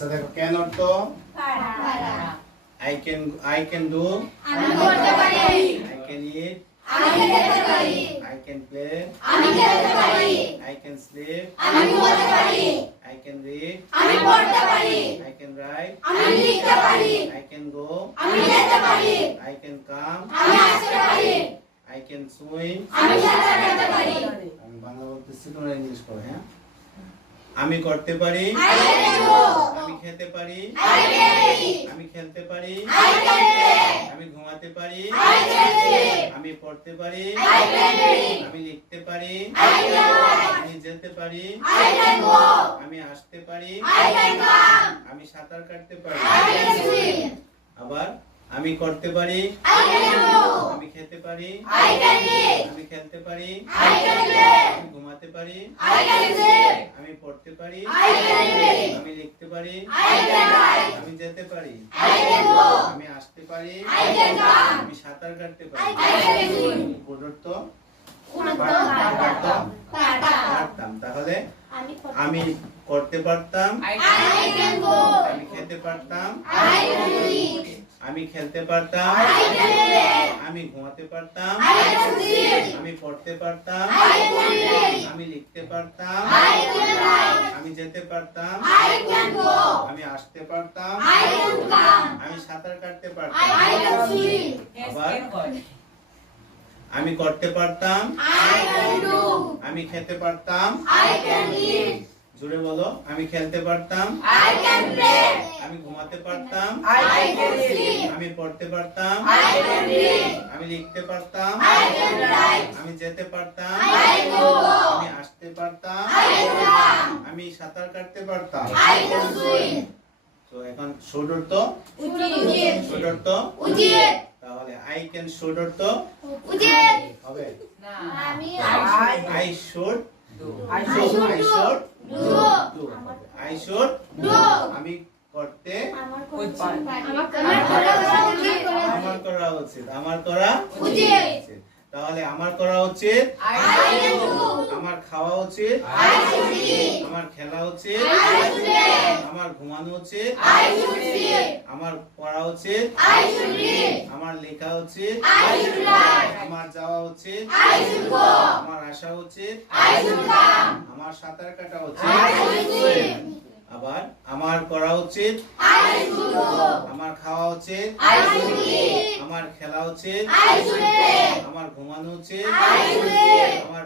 আচ্ছা দেখো ক্যান অর্থ I can do, আমি করতে পারি, I can eat, আমি খেতে পারি, I can play, আমি খেলতে পারি, I can sleep, আমি ঘুমাতে পারি, I can read, আমি পড়তে পারি, I can write, আমি লিখতে পারি, I can go, আমি যেতে পারি, I can come, আমি আসতে পারি, I can swim। আমি সাঁতার কাটতে পারি। আমি বাংলা বলতেছি তোমরা ইংলিশ করো হ্যাঁ। আমি করতে পারি, I can do, আমি খেতে পারি, I can eat, আমি খেলতে পারি, I can play, আমি ঘুমাতে পারি, I can sleep, আমি পড়তে পারি, I can read, আমি লিখতে পারি, I can write, আমি যেতে পারি, I can walk, আমি আসতে পারি, I can come, আমি সাঁতার কাটতে পারি। I can swim, আবার আমি করতে পারি, I can do, আমি খেতে পারি, I can eat, আমি খেলতে পারি, I can play, আমি ঘুমাতে পারি, I can sleep, আমি পড়তে পারি, I can read, আমি লিখতে পারি, I can write, আমি যেতে পারি, I can walk, আমি আসতে পারি, I can come, আমি সাঁতার কাটতে পারি। I can swim, প্রদত্ত পারতাম, পারতাম। তাহলে আমি করতে পারতাম, I can go, আমি খেতে পারতাম, I can eat, আমি খেলতে পারতাম, I can play, আমি ঘুমাতে পারতাম, I can sleep, আমি পড়তে পারতাম, I can read, আমি লিখতে পারতাম, I can write, আমি যেতে পারতাম, I can walk, আমি আসতে পারতাম, I can come, আমি সাঁতার কাটতে I পারতাম। can swim, আবার আমি করতে পারতাম, I can do, আমি খেতে পারতাম, I can eat, জোরে বলো, আমি খেলতে পারতাম, I can play, আমি ঘুমাতে পারতাম, I can sleep, আমি পড়তে পারতাম, I can read, আমি লিখতে পারতাম, I can write, আমি যেতে পারতাম, I can walk, আমি আসতে পারতাম, I can come, আমি সাঁতার কাটতে পারতাম। I can swim, তো এখন শুড অর্থ, উচিত, শুড অর্থ উচিত, তাহলে আই ক্যান শুড অর্থ উচিত, হবে আমি I should I I should do, I should do, আমি করতে আমার আমার করা উচিত, আমার করা উচিত, উচিত। তাহলে আমার করা উচিত, I can do, আমার খাওয়া উচিত, I should eat, আমার খেলা উচিত, I should play, আমার ঘুমানো উচিত, I should sleep, আমার পড়া উচিত, I should read, আমার লেখা উচিত, I should write, আমার যাওয়া উচিত, I should go, আমার আসা উচিত, I should come, আমার সাঁতার কাটা উচিত। I should swim, আবার আমার করা উচিত, I should go, আমার খাওয়া উচিত, I should eat, আমার খেলা উচিত, I should play, আমার ঘুমানো উচিত, I should sleep, আমার